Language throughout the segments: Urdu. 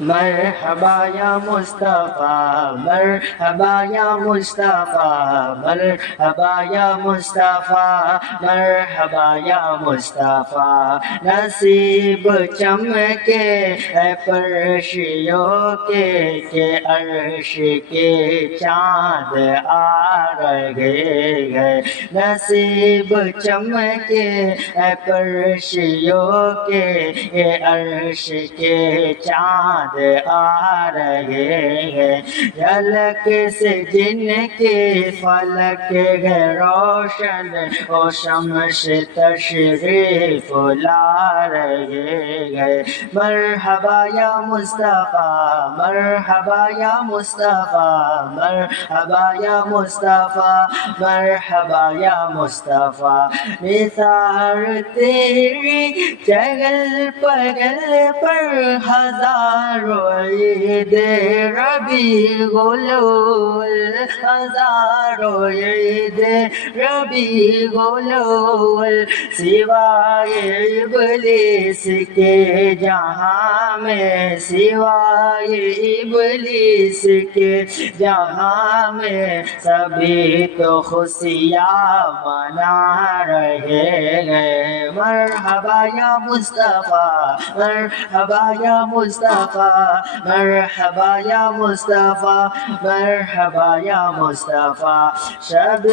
مرحبا یا مصطفیٰ مرحبا یا مصطفیٰ مرحبا یا مصطفیٰ مرحبا یا مصطفیٰ نصیب چمکے اے پرشیوں کے کہ عرش کے چاند آ رہے ہیں نصیب چمکے اے پرشیوں کے کہ عرش کے چاند آ رہے ہیں جھلک سے جن کے فلک ہے روشن و شمس تشریف لا رہے ہیں مرحبا یا مصطفیٰ مرحبا یا مصطفیٰ مرحبا یا مصطفیٰ مرحبا یا مصطفیٰ نثار تیری چہل پگل پر ہزاروں عید ربیع الاول ہزاروں عید ربیع الاول سوائے ابلیس کے جہاں میں سوائے ابلیس کے جہاں میں سبھی تو خوشیاں منا رہے ہیں مرحبا یا مصطفیٰ مرحبا یا مصطفیٰ مرحبا یا مصطفیٰ مرحبا یا مصطفیٰ شب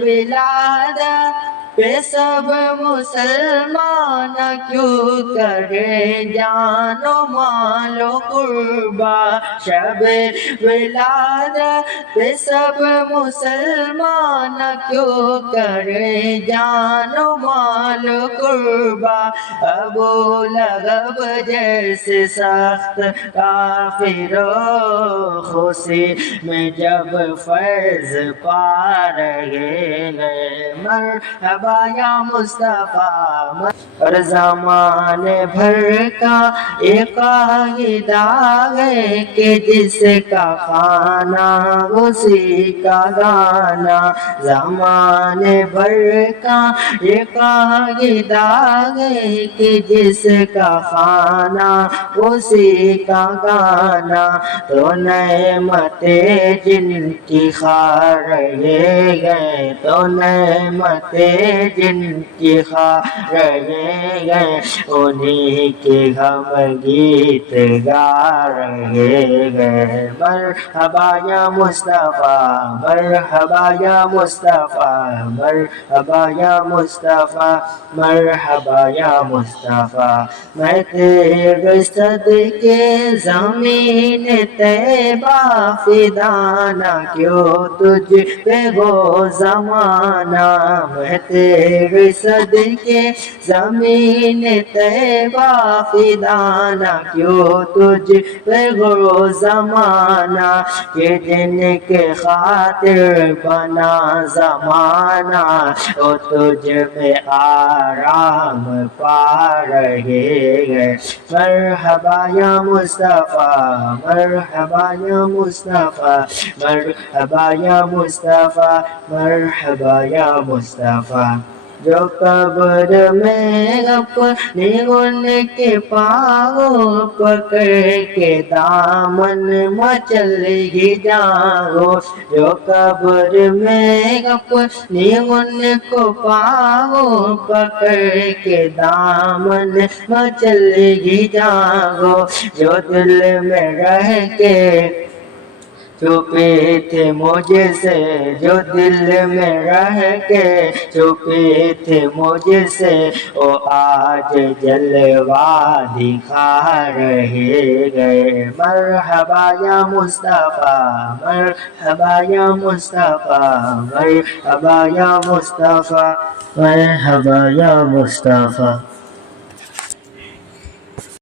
ولادت پہ سب مسلمان کیوں کرے جان و مال و قربان شب ولادت پہ سب مسلمان کیوں کرے جان و مال و قربان ابو لہب جیسے سخت کافروں خوشی میں جب فیض پا رہے ہیں مرحبا یا مصطفیٰ اور زمانے بھر کا ایک قاعدہ ہے کہ جس کا کھانا اسی کا گانا زمانے بھر کا ایک قاعدہ ہے کہ جس کا کھانا اسی کا گانا تو نعمتیں جن کی کھا رہے ہیں تو نعمتیں جن کی کھا رہے ہیں انہیں کے ہم گیت گا رہے ہیں مرحبا یا مصطفیٰ مرحبا یا مصطفیٰ مرحبا یا مصطفیٰ مرحبا یا مصطفیٰ میں تیرے صدقے زمین طیبہ فدا نہ کیوں تجھ پہ ہو زمانہ میں تیرے صدقے زمین طیبہ فدا نہ کیوں تجھ پہ ہو زمانہ کہ جن کے خاطر بنا زمانہ وہ تجھ میں آرام پا رہے ہیں مرحبا یا مصطفیٰ مرحبا یا مصطفیٰ مرحبا یا مصطفیٰ مرحبا یا مصطفیٰ جو قبر میں اپنی ان کے پاؤں پکڑ کے دامن مچل ہی جاؤ جو قبر میں اپنی ان کو پاؤں پکڑ کے دامن مچل ہی جاؤ جو دل میں رہ کے چھپے تھے مجھ سے جو دل میں رہ کے چھپے تھے مجھ سے وہ آج جلوہ دکھا رہے گئے مرحبا یا مصطفیٰ مرحبا یا مصطفیٰ مرحبا یا مصطفیٰ مرحبا یا مصطفیٰ